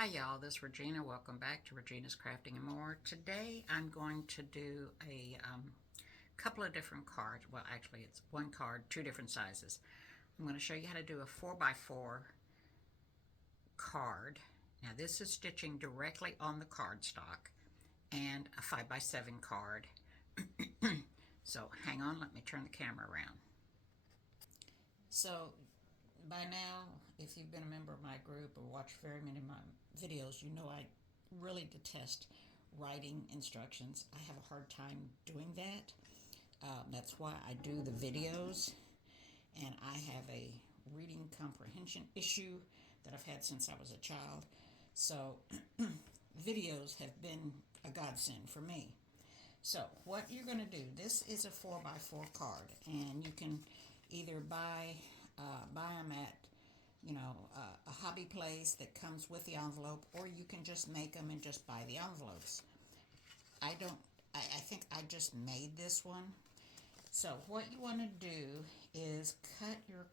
Hi y'all, this is Regina. Welcome back to Regina's Crafting and More. Today I'm going to do a couple of different cards. Well, actually it's one card, two different sizes. I'm going to show you how to do a 4x4 card. Now this is stitching directly on the cardstock, and a 5x7 card. So hang on, let me turn the camera around. So by now, if you've been a member of my group or watched very many of my videos, you know I really detest writing instructions. I have a hard time doing that. That's why I do the videos, and I have a reading comprehension issue that I've had since I was a child. So videos have been a godsend for me. So what you're going to do, this is a 4x4 card, and you can either buy them at a hobby place that comes with the envelope, or you can just make them and just buy the envelopes. I think I just made this one. So what you want to do is cut your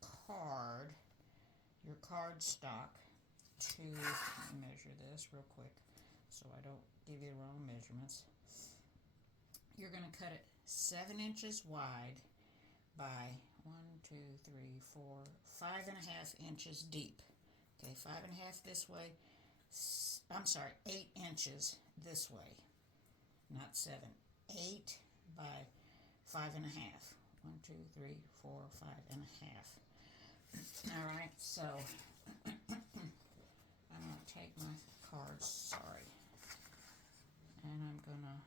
cardstock to, let me measure this real quick so I don't give you the wrong measurements. You're going to cut it 7 inches wide by 5.5 inches deep. Okay, 5.5 this way. I'm sorry, 8 inches this way, not 7. 8 by 5.5. 1, 2, 3, 4, 5.5. All right, so I'm going to take my cards, and I'm going to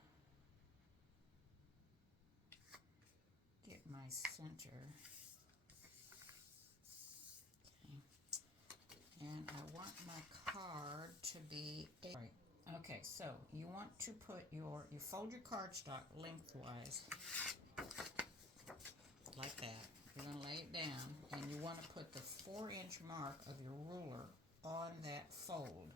get my center. And I want my card to be okay, so you want to you fold your cardstock lengthwise like that. You're going to lay it down, and you want to put the 4-inch mark of your ruler on that fold.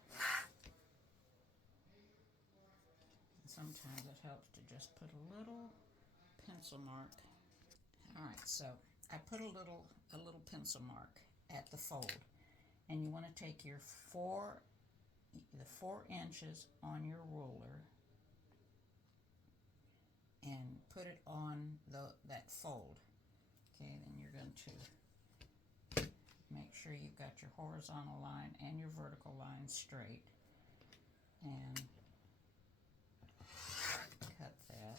And sometimes it helps to just put a little pencil mark. All right, so I put a little pencil mark at the fold, and you want to take the 4 inches on your ruler and put it on that fold. Okay, then you're going to make sure you've got your horizontal line and your vertical line straight, and cut that.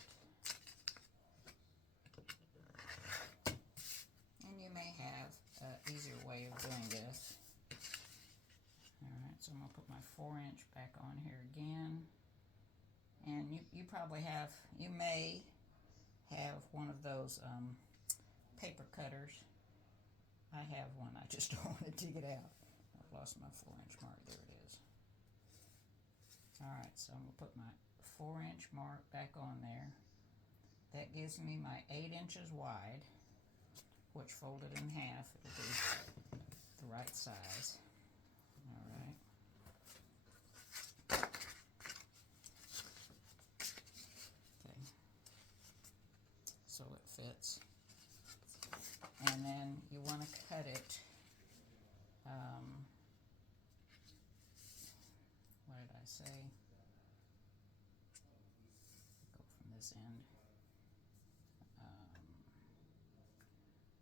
And you may have an easier way of doing this. Alright, so I'm going to put my 4-inch back on here again. And you may have one of those paper cutters. I have one, I just don't want to dig it out. I've lost my 4-inch mark, there it is. Alright, so I'm going to put my 4-inch mark back on there. That gives me my 8 inches wide, which folded in half, it'll be the right size. Alright. Okay. So it fits. And then you want to cut it, what did I say? Go from this end.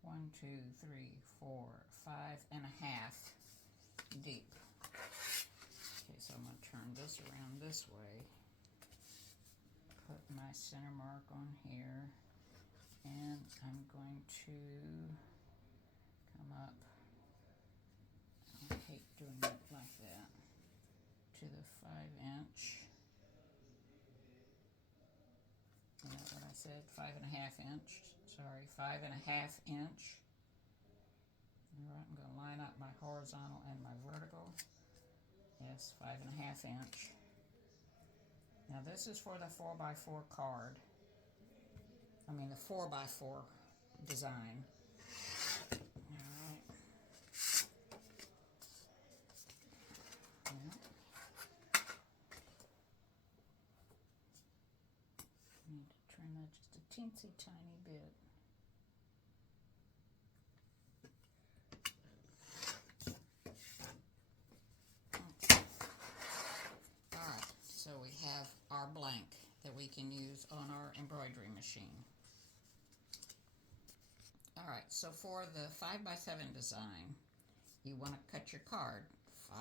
1, 2, 3, 4, 5.5 deep. Okay, so I'm going to turn this around this way. Put my center mark on here, and I'm going to come up, I hate doing it like that, to the 5-inch. You know what I said? 5.5 inch. Sorry, 5.5 inch. Alright, I'm going to line up my horizontal and my vertical. Yes, 5.5 inch. Now this is for the 4x4 card. I mean the 4x4 design. Alright. Yeah. Need to trim that just a teensy tiny bit. your embroidery machine. Alright, so for the 5x7 design, you want to cut your card 5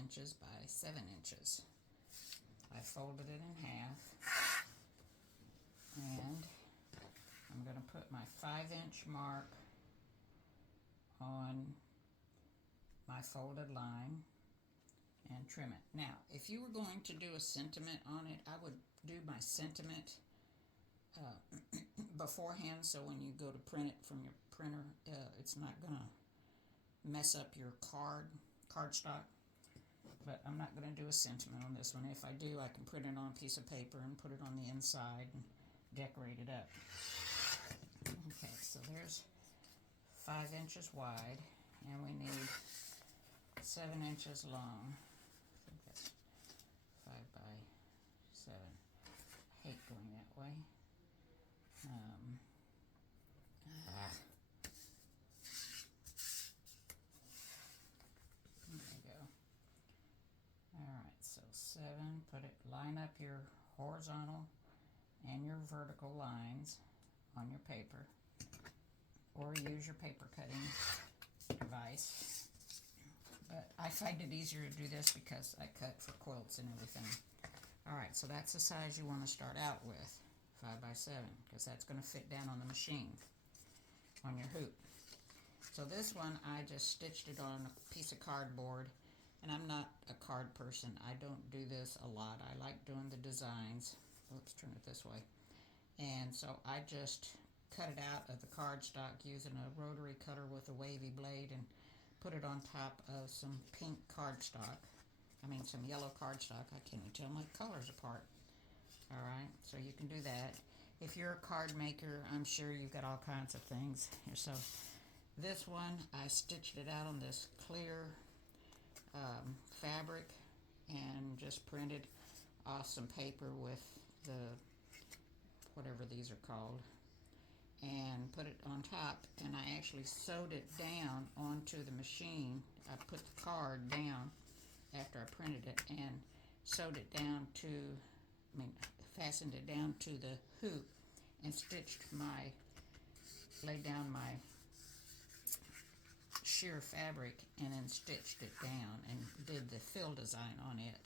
inches by 7 inches. I folded it in half, and I'm going to put my 5-inch mark on my folded line and trim it. Now, if you were going to do a sentiment on it, I would do my sentiment beforehand, so when you go to print it from your printer, it's not going to mess up your cardstock. But I'm not going to do a sentiment on this one. If I do, I can print it on a piece of paper and put it on the inside and decorate it up. Okay, so there's 5 inches wide, and we need 7 inches long. I think that's 5 by 7. I hate going that way. There we go. Alright, so 7, line up your horizontal and your vertical lines on your paper, or use your paper cutting device. But I find it easier to do this because I cut for quilts and everything. Alright, so that's the size you want to start out with, 5 by 7, because that's going to fit down on the machine, on your hoop. So this one, I just stitched it on a piece of cardboard, and I'm not a card person. I don't do this a lot. I like doing the designs. Let's turn it this way. And so I just cut it out of the cardstock using a rotary cutter with a wavy blade and put it on top of some pink cardstock. Some yellow cardstock. I can't even tell my colors apart. Alright, so you can do that. If you're a card maker, I'm sure you've got all kinds of things. So this one, I stitched it out on this clear fabric and just printed off some paper with the, whatever these are called, and put it on top, and I actually sewed it down onto the machine. I put the card down after I printed it and sewed it down to, fastened it down to the hoop and laid down my sheer fabric and then stitched it down and did the fill design on it.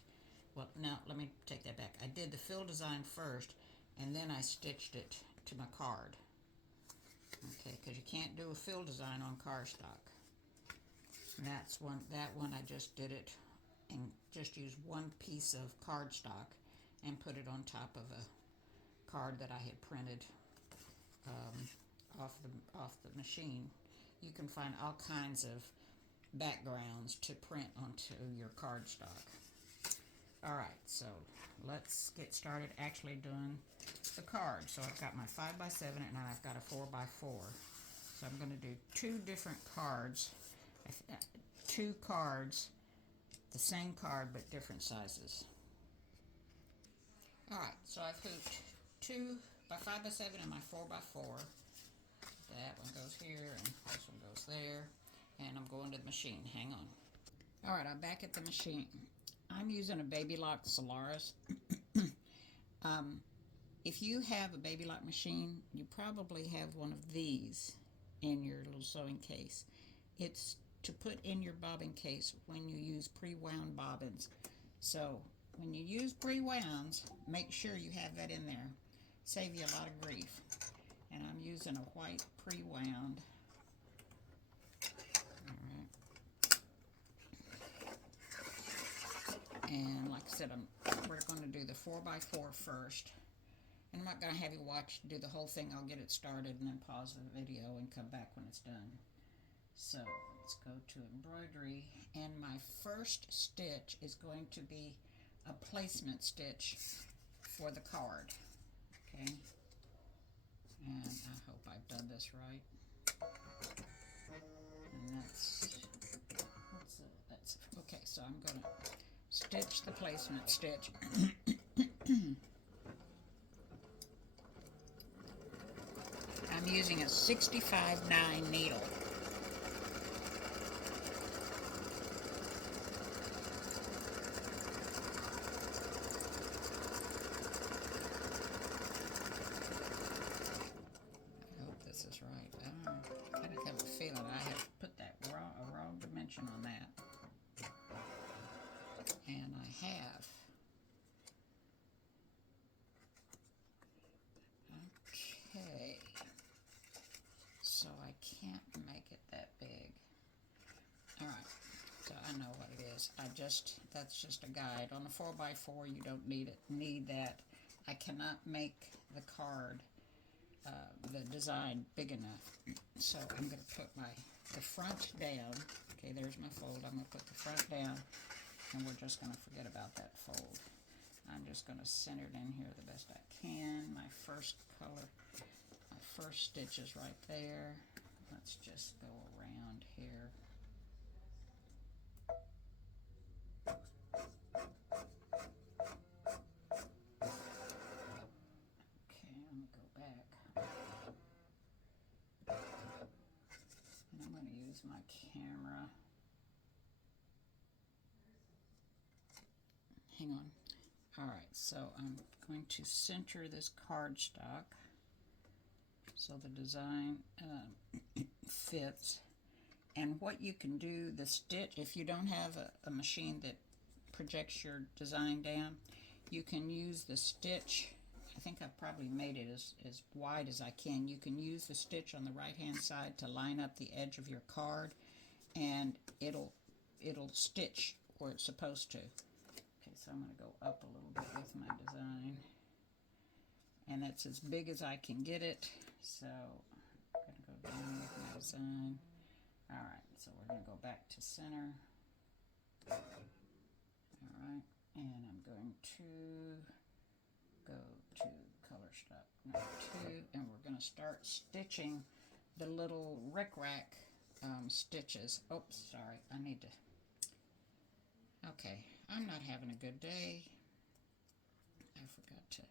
Well, now let me take that back. I did the fill design first, and then I stitched it to my card. Okay, because you can't do a fill design on cardstock. And that one I just did it and just used one piece of cardstock and put it on top of a card that I had printed off the machine. You can find all kinds of backgrounds to print onto your cardstock. Alright, so let's get started actually doing the card. So I've got my 5 by 7 and I've got a 4 by 4. So I'm going to do 2 different cards. 2 cards, the same card but different sizes. Alright, so I've hooped 2 by 5 by 7 and my 4 by 4. That one goes here and this one goes there. And I'm going to the machine. Hang on. Alright, I'm back at the machine. I'm using a Baby Lock Solaris. If you have a Baby Lock machine, you probably have one of these in your little sewing case. It's to put in your bobbin case when you use pre-wound bobbins. So when you use pre-wounds, make sure you have that in there. Save you a lot of grief. And I'm using a white pre-wound. And like I said, we're going to do the 4 by 4 first. And I'm not going to have you do the whole thing. I'll get it started and then pause the video and come back when it's done. So let's go to embroidery. And my first stitch is going to be a placement stitch for the card. Okay. And I hope I've done this right. And that's okay, so I'm going to stitch the placement stitch. I'm using a 65-9 needle. is. That's just a guide. On the 4x4, you don't need that. I cannot make the card, the design big enough. So I'm going to put the front down. Okay, there's my fold. I'm going to put the front down, and we're just going to forget about that fold. I'm just going to center it in here the best I can. My first color, my first stitch is right there. Let's just go around here. Okay, I'm going to go back. And I'm going to use my camera. Hang on. Alright, so I'm going to center this cardstock so the design fits. And what you can do, the stitch, if you don't have a machine that projects your design down, you can use the stitch. I think I've probably made it as wide as I can. You can use the stitch on the right hand side to line up the edge of your card, and it'll stitch where it's supposed to. Okay, so I'm going to go up a little bit with my design, and that's as big as I can get it. So I'm going to go down with my design. Alright, so we're going to go back to center. Alright, and I'm going to go to color stop number 2, and we're going to start stitching the little rickrack stitches. Oops, sorry, I need to... Okay, I'm not having a good day. I forgot to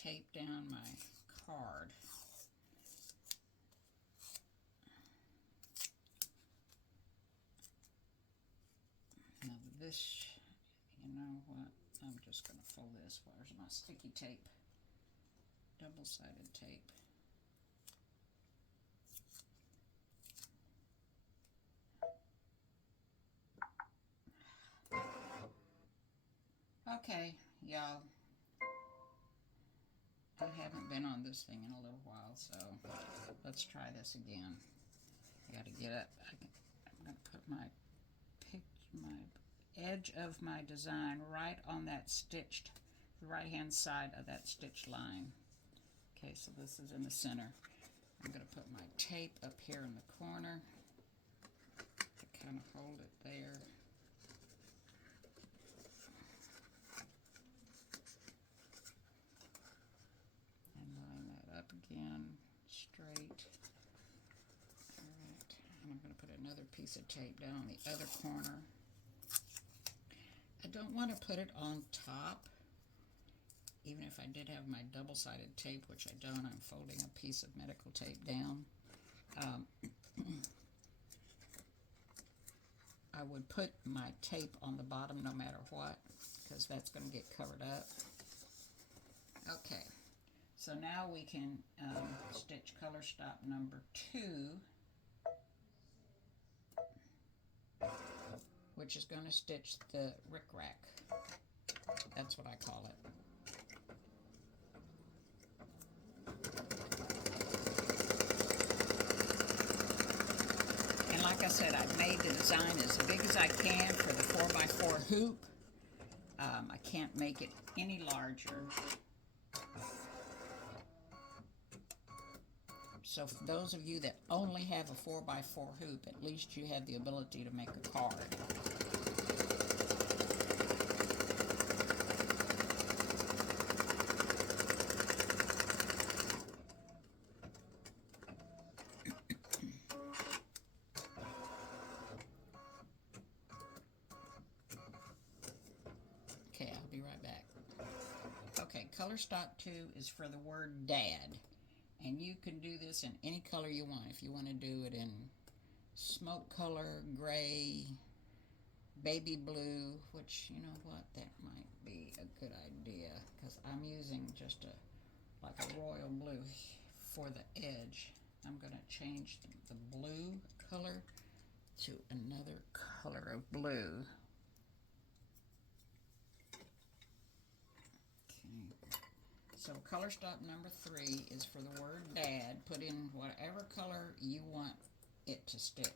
tape down my card. Now this, you know what, I'm just going to fold this. Where's my sticky tape? Double-sided tape. Okay, y'all. I haven't been on this thing in a little while, so let's try this again. I got to get up. I'm going to put my edge of my design right on that stitched, the right-hand side of that stitch line. Okay, so this is in the center. I'm going to put my tape up here in the corner to kind of hold it there. And line that up again, straight. Alright, and I'm going to put another piece of tape down on the other corner. I don't want to put it on top, even if I did have my double-sided tape, which I don't. I'm folding a piece of medical tape down. I would put my tape on the bottom no matter what, because that's going to get covered up. Okay, so now we can stitch color stop number 2, which is going to stitch the rickrack. That's what I call it. And like I said, I've made the design as big as I can for the 4x4 hoop. I can't make it any larger. So for those of you that only have a 4x4 hoop, at least you have the ability to make a card. Okay, I'll be right back. Okay, color stop 2 is for the word dad. And you can do this in any color you want. If you want to do it in smoke color, gray, baby blue, which, you know what, that might be a good idea, because I'm using just like a royal blue for the edge. I'm going to change the blue color to another color of blue. So color stop number 3 is for the word dad. Put in whatever color you want it to stitch.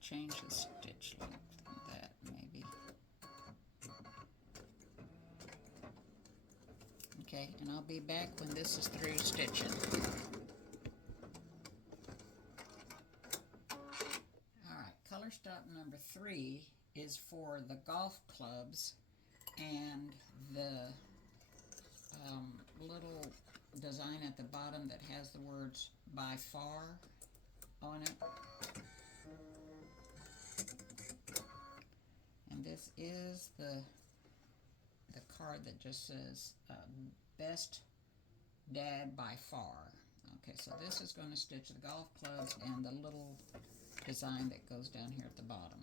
Change the stitch length on that, maybe. Okay, and I'll be back when this is through stitching. Alright, color stop number 3 is for the golf clubs and the little design at the bottom that has the words by far on it. And this is the card that just says Best Dad by Far. Okay, so this is going to stitch the golf clubs and the little design that goes down here at the bottom.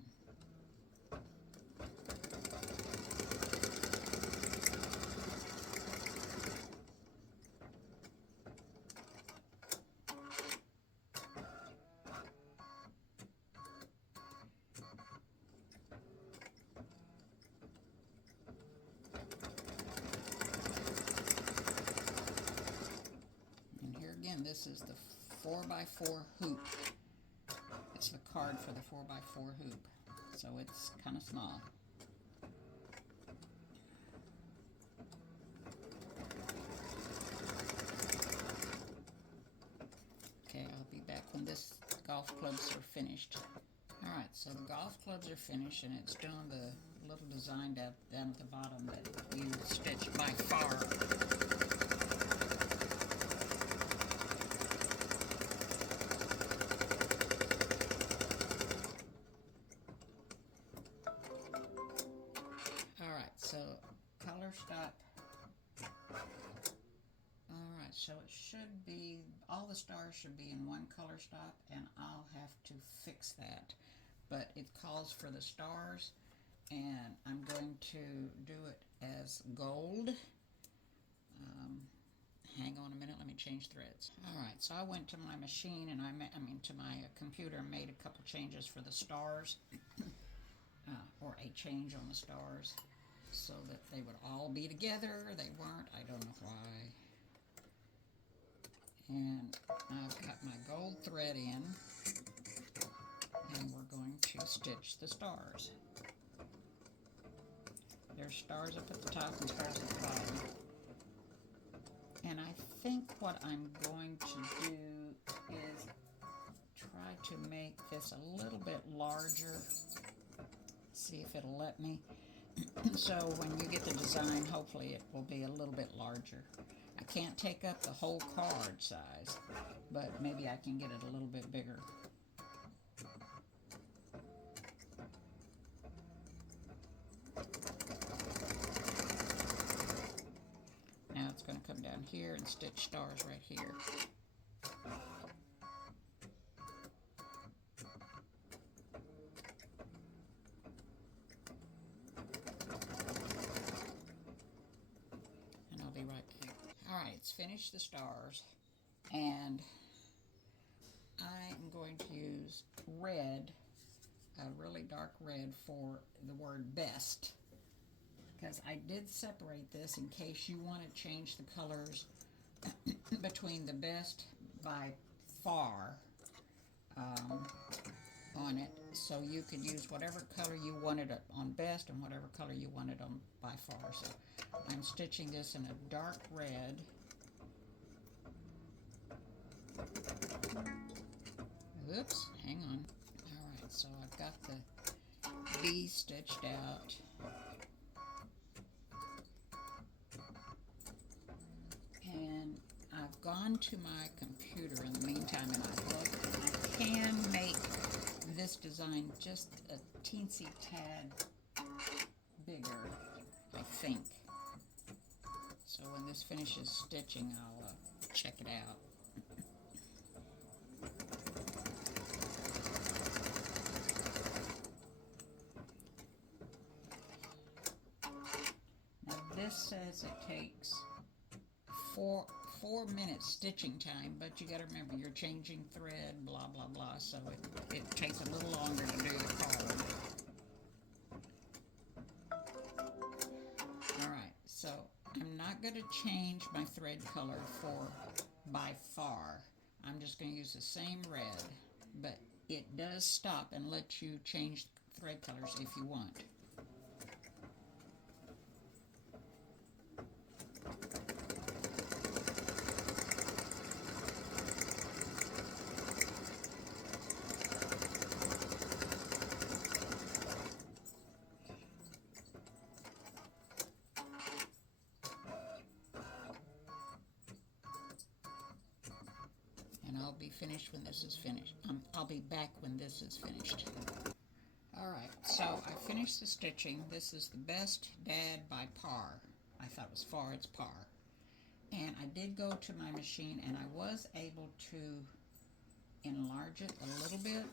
Again, this is the 4x4 hoop. It's the card for the 4x4 hoop, so it's kind of small. Okay, I'll be back when this golf clubs are finished. Alright, so the golf clubs are finished, and it's doing the little design down at the bottom that you stitched by far. So color stop. Alright, so it should be, all the stars should be in one color stop, and I'll have to fix that. But it calls for the stars, and I'm going to do it as gold. Hang on a minute, let me change threads. Alright, so I went to my machine, and to my computer, and made a couple changes for the stars, or a change on the stars, so that they would all be together. They weren't. I don't know why. And I've got my gold thread in, and we're going to stitch the stars. There's stars up at the top and stars at the bottom. And I think what I'm going to do is try to make this a little bit larger. See if it'll let me. So when you get the design, hopefully it will be a little bit larger. I can't take up the whole card size, but maybe I can get it a little bit bigger. Now it's going to come down here and stitch stars right here. Alright, it's finished the stars, and I am going to use red, a really dark red, for the word best, because I did separate this in case you want to change the colors between the Best by Far on it, so you could use whatever color you wanted on Best and whatever color you wanted on By Far. So I'm stitching this in a dark red. Oops, hang on. Alright, so I've got the B stitched out. And I've gone to my computer in the meantime, and I've looked, and I can make this design just a teensy tad bigger, I think. So when this finishes stitching, I'll check it out. Now this says it takes 4 minute stitching time, but you got to remember you're changing thread, blah blah blah, so it takes a little longer to do the card. Alright, so I'm not going to change my thread color for by far. I'm just going to use the same red, but it does stop and let you change thread colors if you want. And I'll be finished when this is finished. I'll be back when this is finished. Alright, so I finished the stitching. This is the Best Dad by Par. I thought it was Far, it's Par. And I did go to my machine and I was able to enlarge it a little bit.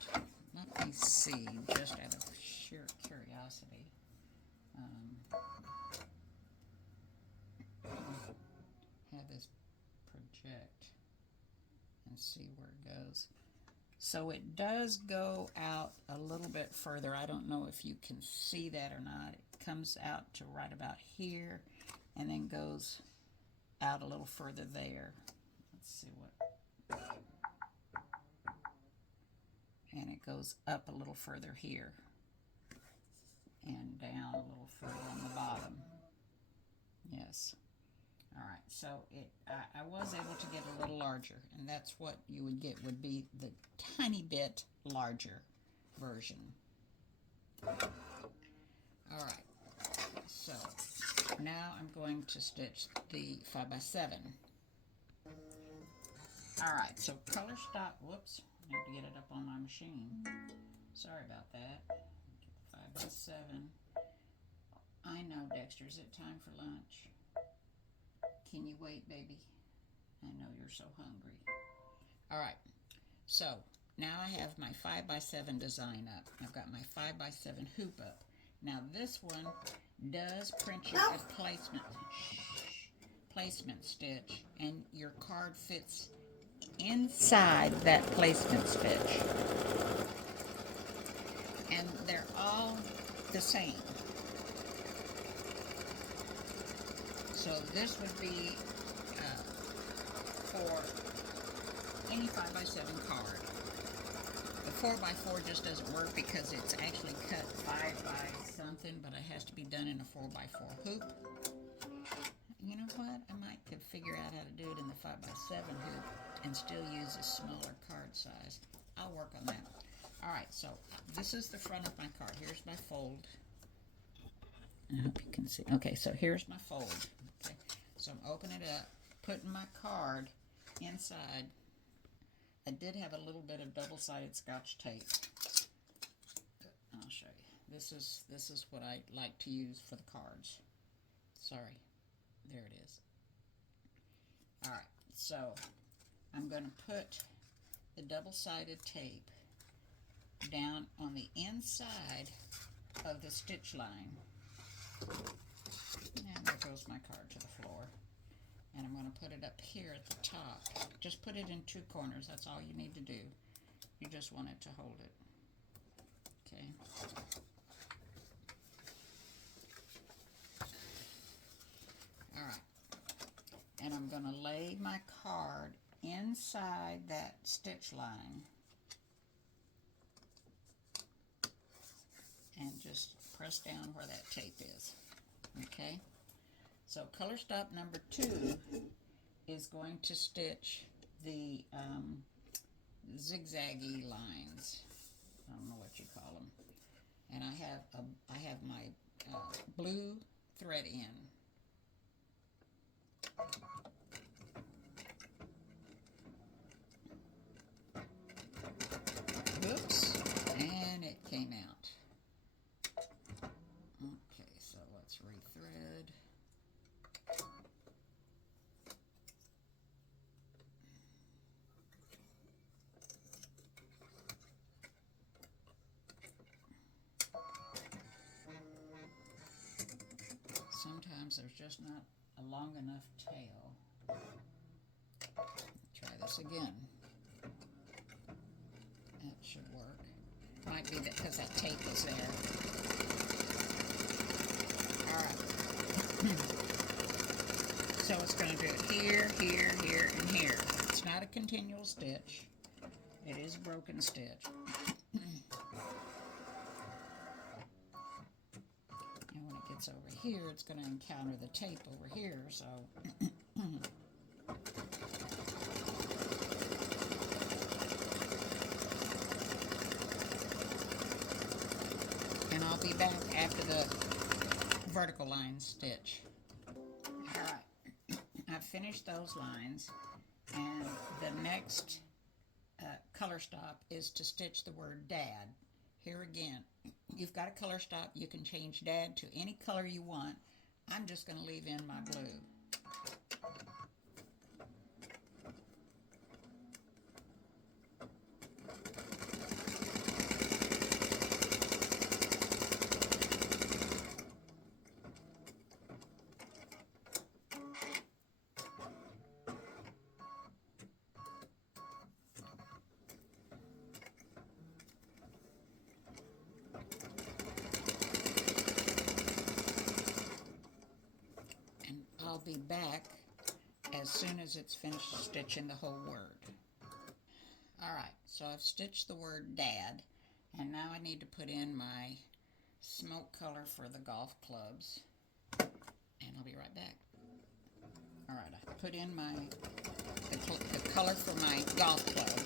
Let me see, just out of sheer curiosity. Have this project and see where it goes. So it does go out a little bit further. I don't know if you can see that or not. It comes out to right about here and then goes out a little further there. Let's see what. And it goes up a little further here and down a little further on the bottom. Yes. Alright, so I was able to get a little larger, and that's what you would get, would be the tiny bit larger version. Alright, so now I'm going to stitch the 5x7. Alright, so color stop, whoops, I need to get it up on my machine. Sorry about that. Get the 5x7. I know, Dexter, is it time for lunch? Can you wait, baby? I know you're so hungry. Alright, so now I have my 5x7 design up. I've got my 5x7 hoop up. Now this one does print you a placement stitch, and your card fits inside that placement stitch. And they're all the same. So this would be for any 5x7 card. The 4x4 just doesn't work because it's actually cut 5 by something, but it has to be done in a 4x4 hoop. You know what? I might could figure out how to do it in the 5x7 hoop and still use a smaller card size. I'll work on that. Alright, so this is the front of my card. Here's my fold. I hope you can see. Okay, so here's my fold. Okay, so I'm opening it up, putting my card inside. I did have a little bit of double-sided Scotch tape. I'll show you. This is what I like to use for the cards. Sorry, there it is. All right, so I'm going to put the double-sided tape down on the inside of the stitch line. And there goes my card to the floor. And I'm going to put it up here at the top. Just put it in 2 corners. That's all you need to do. You just want it to hold it. Okay. All right. And I'm going to lay my card inside that stitch line. And just press down where that tape is. Okay? So color stop number 2 is going to stitch the zigzaggy lines. I don't know what you call them. And I have my blue thread in. Oops, and it came out. Okay, so let's rethread. Sometimes there's just not a long enough tail. this again. That should work. Might be because that tape is there. Alright. So it's going to do it here, here, here, and here. It's not a continual stitch. It is a broken stitch. And when it gets over here, it's going to encounter the tape over here, so... And I'll be back after the vertical line stitch. Alright, I've finished those lines, and the next color stop is to stitch the word Dad. Here again, you've got a color stop. You can change Dad to any color you want. I'm just going to leave in my blue. I'll be back as soon as it's finished stitching the whole word. Alright, so I've stitched the word Dad, and now I need to put in my smoke color for the golf clubs, and I'll be right back. Alright, I put in the color for my golf clubs.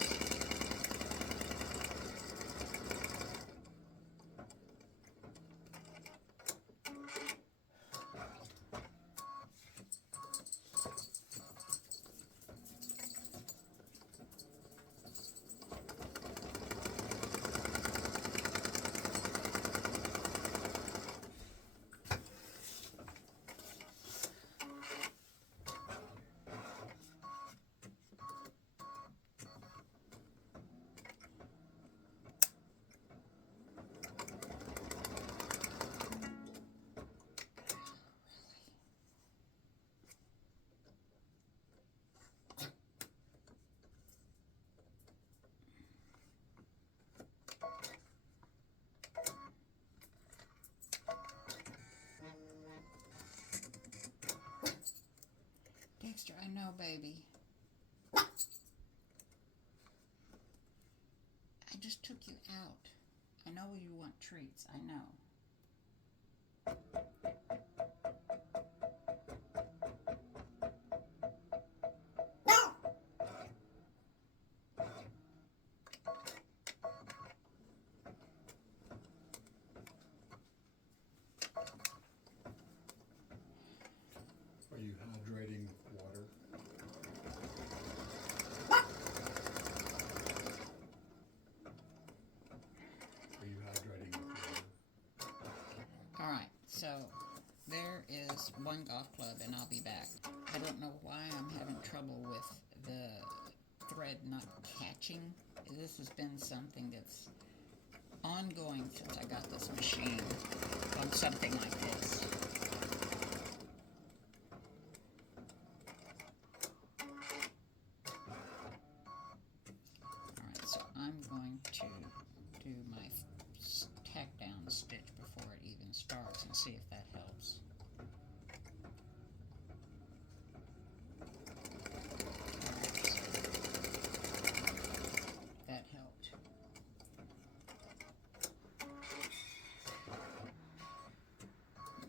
Dexter, I know, baby. I just took you out. I know you want treats. I know. Are you hydrating with water? Are you hydrating with water? Alright, so there is one golf club, and I'll be back. I don't know why I'm having trouble with the thread not catching. This has been something that's ongoing since I got this machine on something like this. Alright, so I'm going to do my tack down stitch before it even starts and see if that helps. That helped.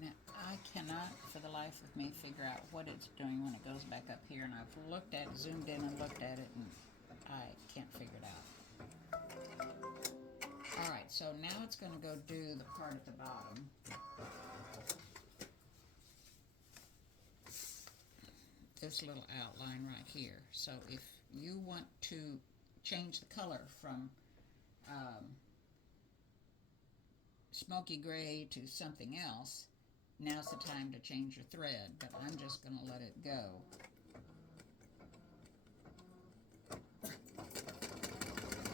Now, I cannot for the life of me figure out what it's doing when it goes back up here, and I've looked at it, zoomed in and looked at it, and I can't figure it out. Alright, so now it's going to go do the part at the bottom. This little outline right here. So if you want to change the color from smoky gray to something else, now's the time to change your thread, but I'm just going to let it go.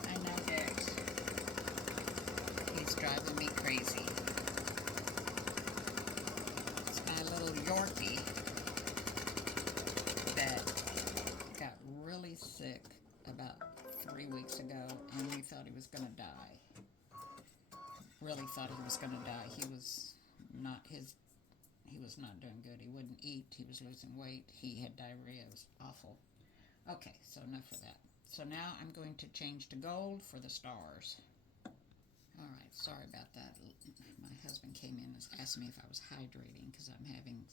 I know, Dex. He's driving me crazy. It's my little Yorkie that got really sick about 3 weeks ago, and we thought he was going to die. Really thought he was going to die. He was not doing good. He wouldn't eat. He was losing weight. He had diarrhea. It was awful. Okay, so enough of that. So now I'm going to change to gold for the stars. All right, sorry about that. My husband came in and asked me if I was hydrating because I'm having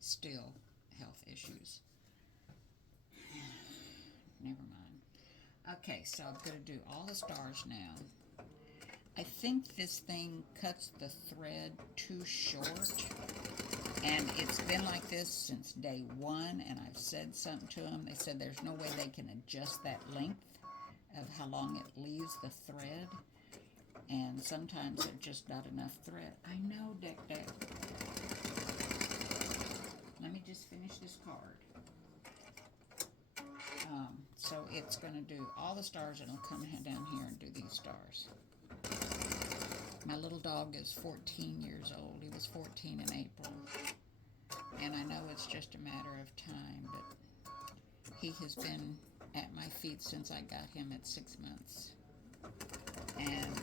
still health issues. Never mind. Okay, so I'm going to do all the stars now. I think this thing cuts the thread too short, and it's been like this since day one, and I've said something to them. They said there's no way they can adjust that length of how long it leaves the thread, and sometimes there's just not enough thread. I know, Deck. Let me just finish this card. So it's going to do all the stars, and it'll come down here and do these stars. My little dog is 14 years old. He was 14 in April. And I know it's just a matter of time, but he has been at my feet since I got him at 6 months. And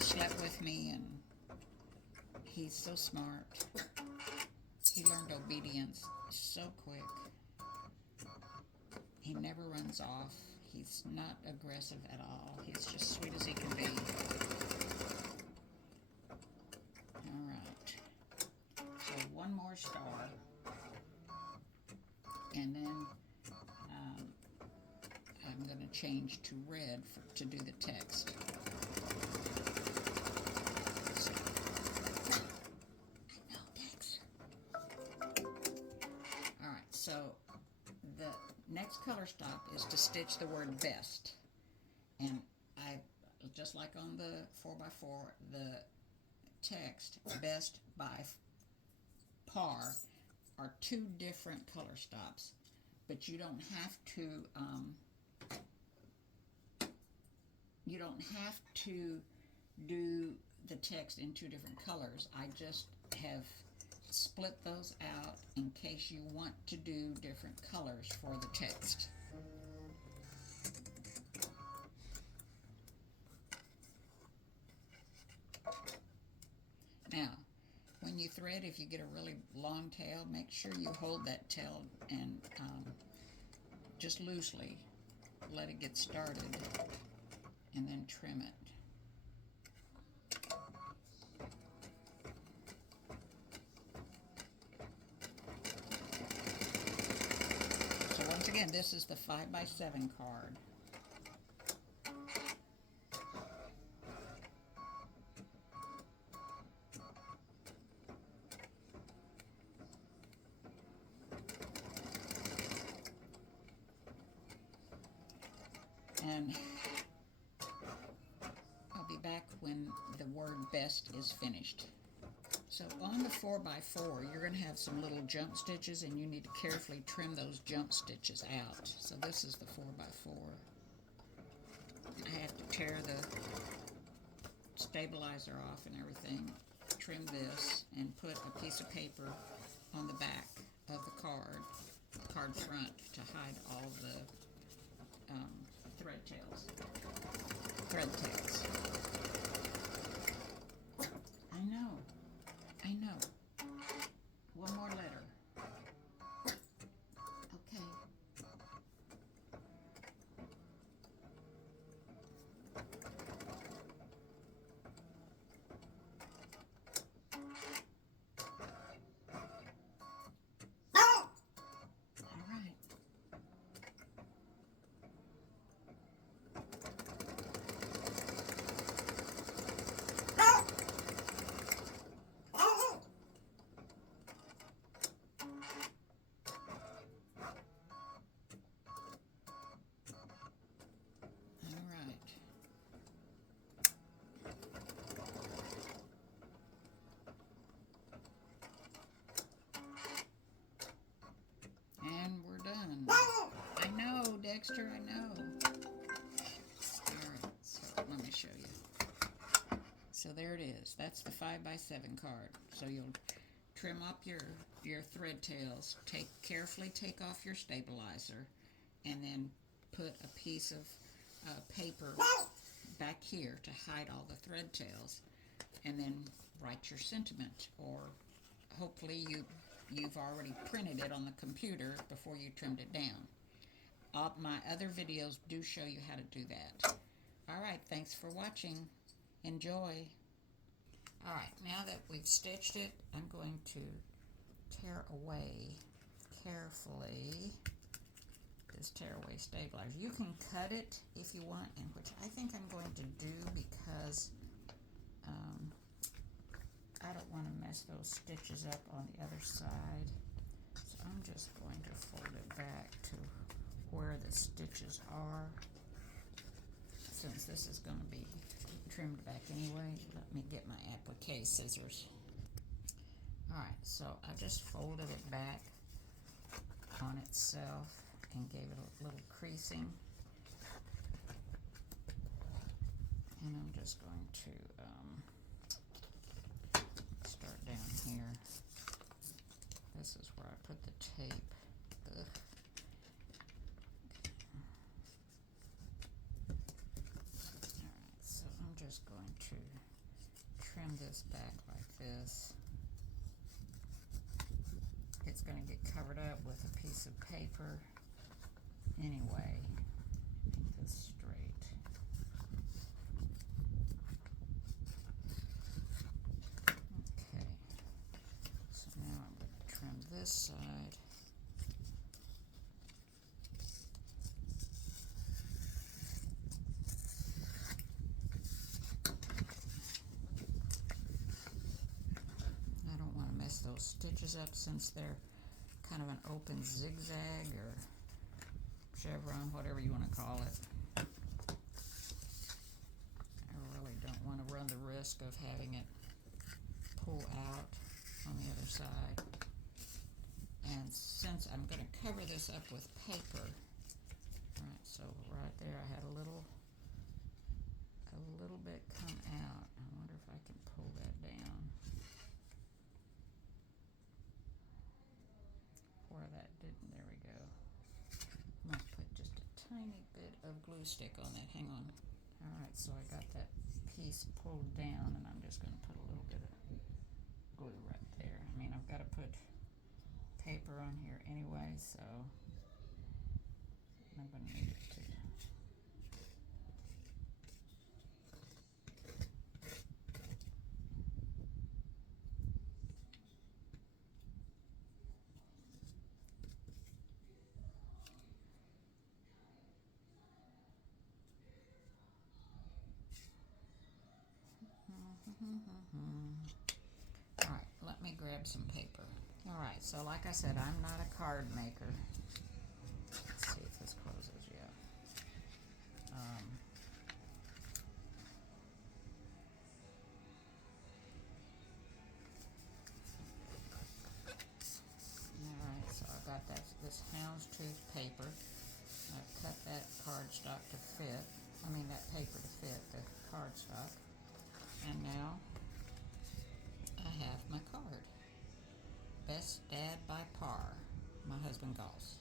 slept with me, and he's so smart. He learned obedience so quick. He never runs off. He's not aggressive at all. He's just sweet as he can be. All right. So one more star. And then I'm going to change to red to do the text. So, I know, Dex. All right, so the next color stop is to stitch the word best. And I, just like on the 4x4, the text best by par are two different color stops, but you don't have to do the text in two different colors. I just have split those out in case you want to do different colors for the text. Now, when you thread, if you get a really long tail, make sure you hold that tail and just loosely let it get started and then trim it. So once again, this is the 5x7 card. And I'll be back when the word best is finished. So on the 4x4, you're going to have some little jump stitches, and you need to carefully trim those jump stitches out. So this is the 4x4. I have to tear the stabilizer off and everything, trim this, and put a piece of paper on the back of the card front, to hide all the thread tails. I know. One more letter. Okay. All right. Dexter, I know. Alright, so let me show you. So there it is. That's the 5x7 card. So you'll trim up your thread tails, carefully take off your stabilizer, and then put a piece of paper back here to hide all the thread tails, and then write your sentiment, or hopefully you've already printed it on the computer before you trimmed it down. My other videos do show you how to do that. Alright, thanks for watching. Enjoy. Alright, now that we've stitched it, I'm going to tear away carefully this tearaway stabilizer. You can cut it if you want, and which I think I'm going to do because I don't want to mess those stitches up on the other side. So I'm just going to fold it back to where the stitches are. Since this is going to be trimmed back anyway, let me get my applique scissors. Alright, so I just folded it back on itself and gave it a little creasing. And I'm just going to start down here. This is where I put the tape. Ugh. Alright, so I'm just going to trim this back like this. It's going to get covered up with a piece of paper anyway. Make this straight. Okay, so now I'm going to trim this side. I don't want to mess those stitches up since they're kind of an open zigzag or chevron, whatever you want to call it. I really don't want to run the risk of having it pull out on the other side. And since I'm going to cover this up with paper, right, so right there I had a little bit come out. I wonder if I can pull that down. Where that didn't, there we go. I'm going to put just a tiny bit of glue stick on that. Hang on. Alright, so I got that piece pulled down, and I'm just going to put a little bit of glue right there. I mean, I've got to put paper on here anyway, so I'm going to need it to. Alright, let me grab some paper. Alright, so like I said, I'm not a card maker. Let's see if this closes yet. Alright, so I've got this houndstooth paper. I've cut that cardstock to fit. That paper to fit the cardstock. And now I have my card. Best Dad by Par, my husband Goss.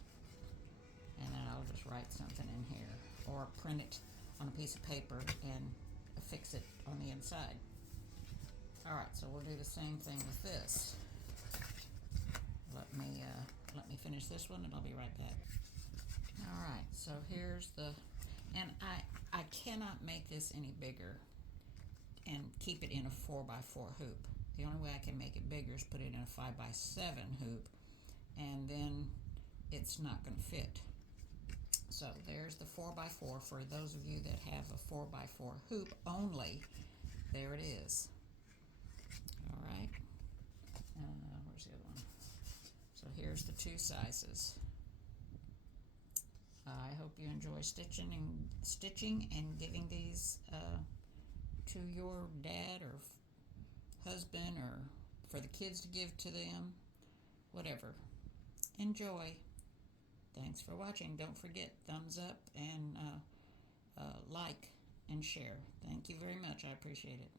And then I'll just write something in here, or print it on a piece of paper and affix it on the inside. Alright, so we'll do the same thing with this. Let me finish this one and I'll be right back. Alright, so here's the, and I cannot make this any bigger and keep it in a 4x4 hoop. The only way I can make it bigger is put it in a 5x7 hoop, and then it's not going to fit. So there's the 4x4 for those of you that have a 4x4 hoop only. There it is. Alright. Where's the other one? So here's the two sizes. I hope you enjoy stitching and giving these to your dad or husband, or for the kids to give to them, whatever. Enjoy. Thanks for watching. Don't forget, thumbs up and like and share. Thank you very much. I appreciate it.